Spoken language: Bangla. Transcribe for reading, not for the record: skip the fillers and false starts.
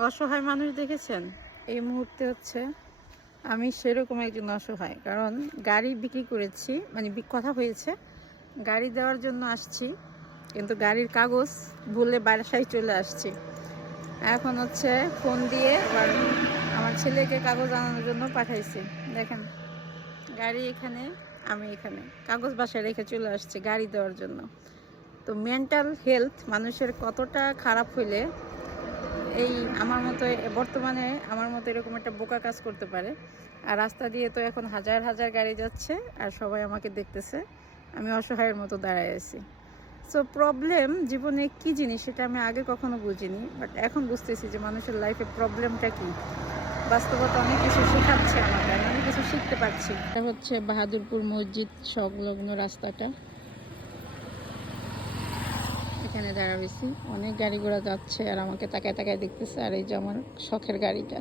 অসহায় মানুষ দেখেছেন? এই মুহূর্তে হচ্ছে আমি সেরকম একজন অসহায়, কারণ গাড়ি বিক্রি করেছি, মানে কথা হয়েছে গাড়ি দেওয়ার জন্য আসছি, কিন্তু গাড়ির কাগজ ভুলে বাসায় চলে আসছি। এখন হচ্ছে ফোন দিয়ে আবার আমার ছেলেকে কাগজ আনানোর জন্য পাঠাইছি। দেখেন, গাড়ি এখানে, আমি এখানে, কাগজ বাসায় রেখে চলে আসছি গাড়ি দেওয়ার জন্য। তো মেন্টাল হেলথ মানুষের কতটা খারাপ হইলে এই আমার মতো বর্তমানে আমার মতো এরকম একটা বোকা কাজ করতে পারে। আর রাস্তা দিয়ে তো এখন হাজার হাজার গাড়ি যাচ্ছে আর সবাই আমাকে দেখতেছে, আমি অসহায়ের মতো দাঁড়ায় আছি। সো প্রবলেম জীবনে কি জিনিস সেটা আমি আগে কখনো বুঝিনি, বাট এখন বুঝতেছি যে মানুষের লাইফে প্রবলেমটা কি। বাস্তবতা অনেক কিছু শেখাচ্ছে আমাকে, আমি অনেক কিছু শিখতে পারছি। এটা হচ্ছে বাহাদুরপুর মসজিদ সংলগ্ন রাস্তাটা, এখানে দাঁড়া রয়েছি, অনেক গাড়ি ঘোড়া যাচ্ছে আর আমাকে তাকায় তাকায় দেখতেছে। আর এই যে আমার শখের গাড়িটা।